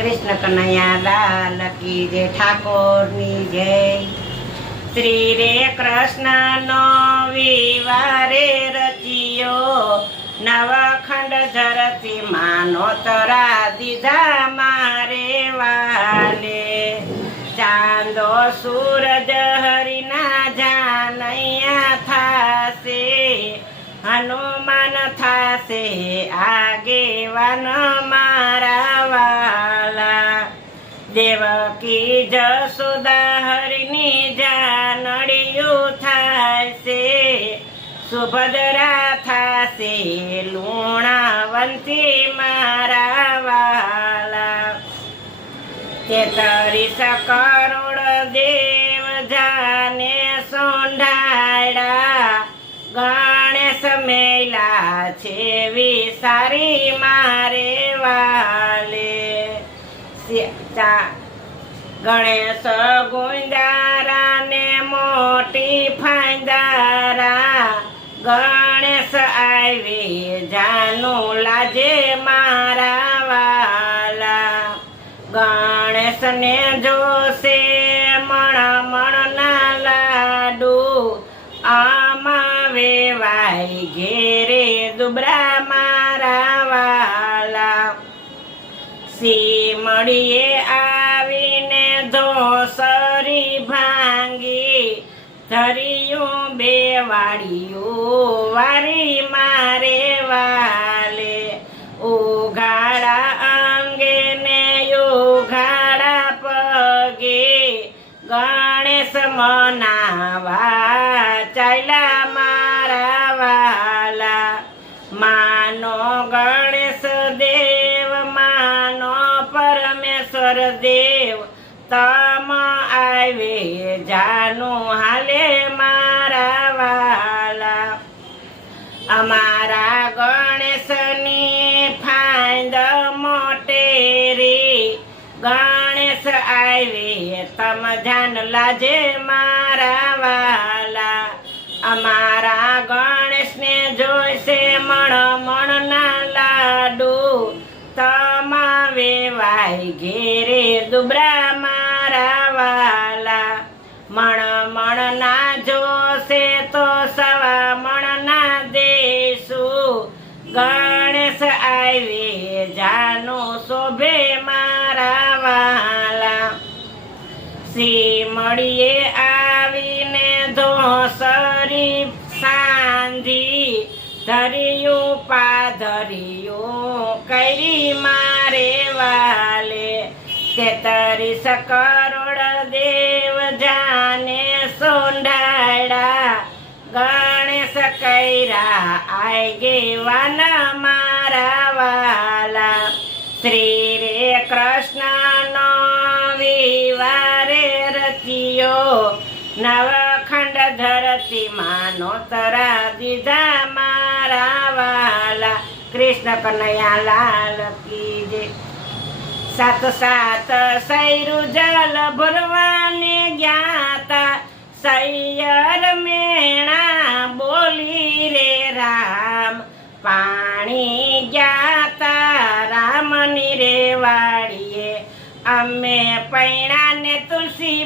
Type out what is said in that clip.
कृष्ण कन्हैया लाल की जय ठाकुરની જય। શ્રી રે કૃષ્ણનો વિવારે રચ્યો, નવખંડ ધરતી માનો તરા દીધા મારે વાલે। ચાંદો સૂરજ હરિના જાનૈયા થાશે, હનુમાન થાશે આગેવાન મારા વાલા। દેવકી જશોદા હરિની જાનડિયું થાશે, સુભદ્રા થાશે લુણાવંતી મારા વાલા। 33 કરોડ દેવ જાને સોંઢાડા, ગણેશ મેલા છે વિસારી મારે વાલે। ગણેશ ગુંજારા ને મોટી ફાંદારા, ગણેશ આવે જાનું લાજે મારા વાલા। ગણેશ ને જોશે મણ મણ ના લાડુ, આમાં વેવાય ઘેરે દુબરા મારા વાલા। સીમડીએ આવીને ધોસરી ભાંગી, ધરિયું બેવાડિયું વારી મારે વાલે। ઉઘાડા અંગે ને ઉઘાડા પગે, ગણેશ મનાવા ચાલ્યા મારા વાલા। માનો ગણેશ દેવ, માનો પરમેશ્વર દેવ, તમ આવે જાનું હાલે મારા વાલા। અમારા ગણેશની ફાંદ મોટેરી, ગણેશ આવે તમ જાન લાજે મારા વાલા। અમારા ગણેશને જોઈશે મણ મણ ના લાડુ, તમા વેવાય ઘેરે દુબરા મારા વાલા। મણ મણ ના જોશે તો સવા મણ ના દેશું, ગણેશ આવે જાનું શોભે મારા વાલા। સીમડીએ આવીને ધોસરી સાંધી, ધરિયું પાધરિયું કરી મારે વાલે। 33 કરોડ દેવ જાને સોંઢાડા, ગણેશ કૈરા આગેવાન મારા વાલા। શ્રી રે કૃષ્ણનો વિવારે રચ્યો, નવખંડ ધરતી માનો તરા દીધા મારા વાલા। કૃષ્ણ કનૈયા લાલ की जय। 7 સૈરું જલ ભરવાને જ્ઞાતા, સૈયર મેણા બોલી રે રામ। પાણી જ્ઞાતા રામની રે વાડીએ, અમે પૈણા ને તુલસી